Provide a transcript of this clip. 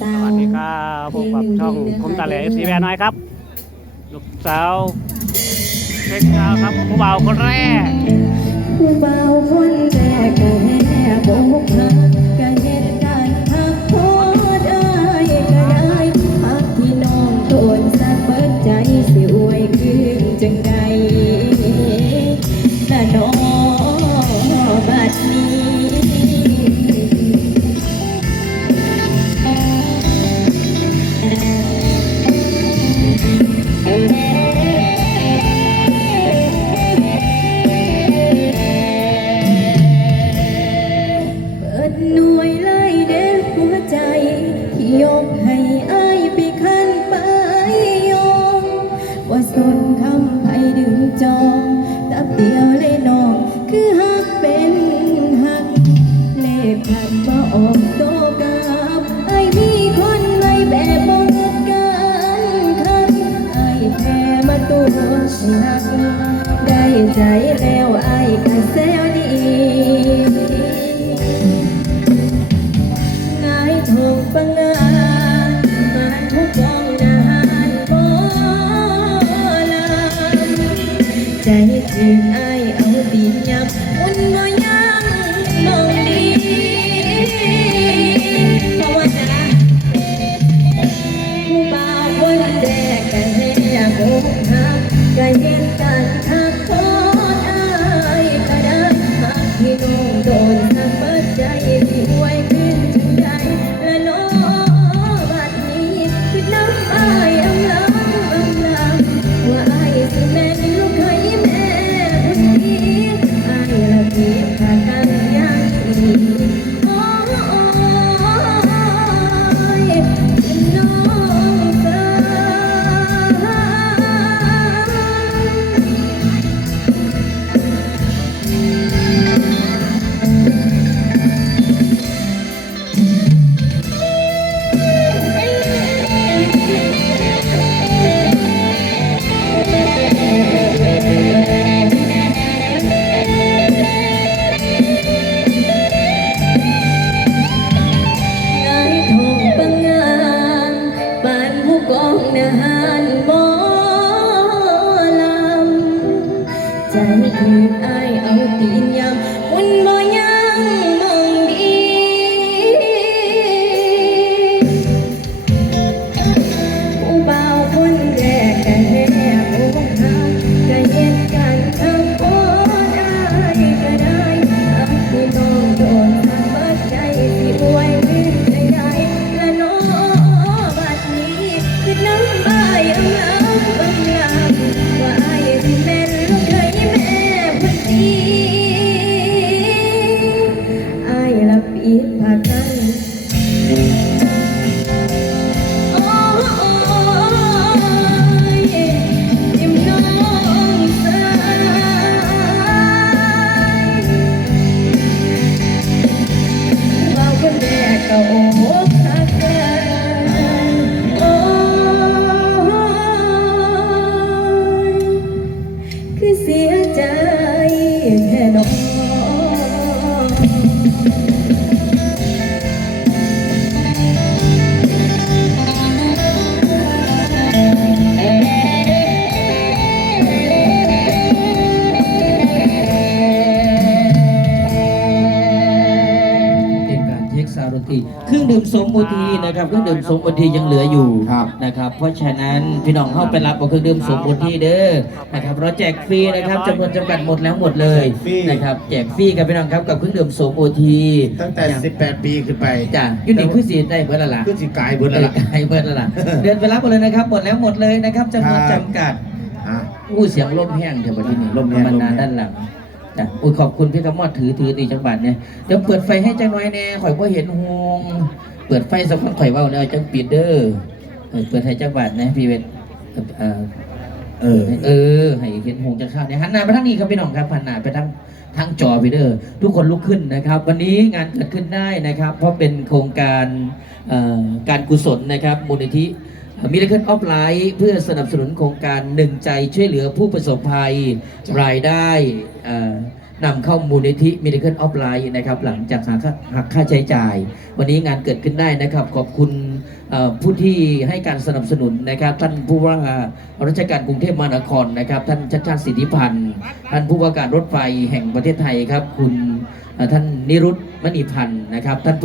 สาสววัสดีครับพบกับช่องผมตาแหล่เอฟซีแวร์น้อยครับ ลูกสาวเช็คสาวครับผู้บ่าวคนแรกผู้เบาคนแรกก็แห่โบกหักก็เหตุการณ์ทักโทษเอ้ยก็ได้พักที่น้องโดนสะเปิดใจสิอวยขึ้นจังใด ใจคือไอายเอาตีน แเช็คซาวด์ดนตรีเครื่องดื่มสมโอทีนะครับเครื่องดื่มสมโอทียังเหลืออยู่ครับนะครับเพราะฉะนั้นพี่น้องเข้าไปรับเอาเครื่องดื่มสมโอทีเด้อนะครับเราแจกฟรีนะครับจำนวนจำกัดหมดแล้วหมดเลยแจกฟรีนะครับแจกฟรีกับพี่น้องครับกับเครื่องดื่มสมโอทีตั้งแต่ 18 ปีขึ้นไปจ้ะยูนิคือสีได้เบิร์ดละล่ะขึ้นสิกายเบิดแล้วล่ะให้เบิร์ดละล่ะเดินไปรับหมดเลยนะครับหมดแล้วหมดเลยนะครับจำนวนครับจำกัดอะอู้เสียงลมแห้งเดี๋ยววันนี้ลมแห้งมันนานลมแห้งด้านหลัง จ้ะอุ้ยขอบคุณพี่กำมอดถือถือตีจังหวัดเนี่ยเดี๋ยวเปิดไฟให้จังน้อยแน่ข่อยพ่เห็นหงเปิดไฟสักคนข่อยว้าแล้วจังปิดเด้อเออเปิดให้จังหวัดนะพี่เวทเออเออเออให้เห็นหงจะเข้าวเนี่ยหันหน้าไปทางนี้ครับพี่น้องครับหันหน้าไปทางทางจอพี่เด้อทุกคนลุกขึ้นนะครับ วันนี้งานเกิดขึ้นได้นะครับ เพราะเป็นโครงการการกุศลนะครับมูลนิธิ มิราเคิลออฟไลท์เพื่อสนับสนุนโครงการหนึ่งใจช่วยเหลือผู้ประสบภัยรายได้เอ่อนำเข้ามูลนิธิมิราเคิลออฟไลท์นะครับหลังจากหักค่าหักค่าใช้จ่าย วันนี้งานเกิดขึ้นได้นะครับ ขอบคุณเอ่อผู้ที่ให้การสนับสนุนนะครับ ท่านผู้ว่าราชการกรุงเทพมหานครนะครับ ท่านชัดชาติสิทธิพันธ์ท่านผู้ว่าการรถไฟแห่งประเทศไทยครับ คุณเอ่อท่านนิรุตมณีพันธ์นะครับท่าน